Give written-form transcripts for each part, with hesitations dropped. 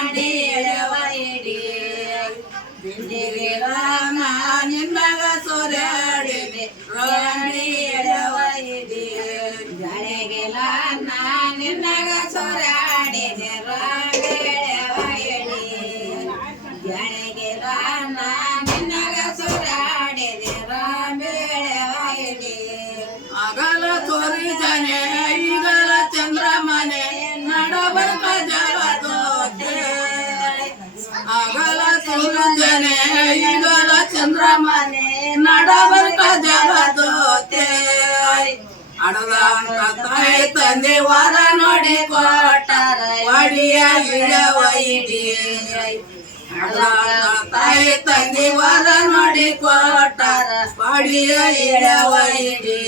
Randy ಎಳೆವ ಇಡಿ ದಿಂಡಿಗೆ Rama ನಿನ್ನಗ ಸೊರಡಿದೆ Randy ಎಳೆವ ಇಡಿ ಜಳೆಗೆ ಲಾನ ನಿನ್ನಗ ಸೊರಡಿದೆ Randy ಎಳೆವ ಇಡಿ ಜಳೆಗೆ ಲಾನ ನಿನ್ನಗ ಸೊರಡಿದೆ Randy ಎಳೆವ ಇಡಿ ಅಗಲ ತೋರಿ ಜನೆ ಈಗಲ ಚಂದ್ರಮನೆ ನಡಬರ್ಕ ಜಗದೋತೆ ಅಗಲ ಸೂರ್ಯನೆ ಈಗಲ ಚಂದ್ರಮನೆ ನಡಬರ್ಕ ಜಗದೋತೆ ಅಡದ ತಾಯಿ ತಂದೆ ವಾರ ನೋಡಿ ಕೊಟ್ಟಾರ ಒಡಿಯ ಇಳವ ಇಡಿ ತಾಯಿ ತಂದೆ ವಾರ ನೋಡಿ ಕೊಟ್ಟಾರ ಒಡಿಯ ಇಳವ ಇಡಿ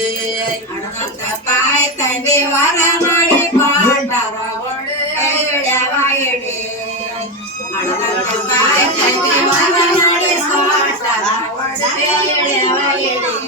ತಾಯಿ ತಂದೆ ವಾರ ನೋಡಿ ಕೊಟ್ಟಾರ ಒಡಿಯ ಇಳವ ಇಡಿ ತಾಯಿ ತಂದೆ ವಾರ ನೋಡಿ ಕೊಟ್ಟಾರ ಒಡಿಯ ಇಳವ ಇಡಿ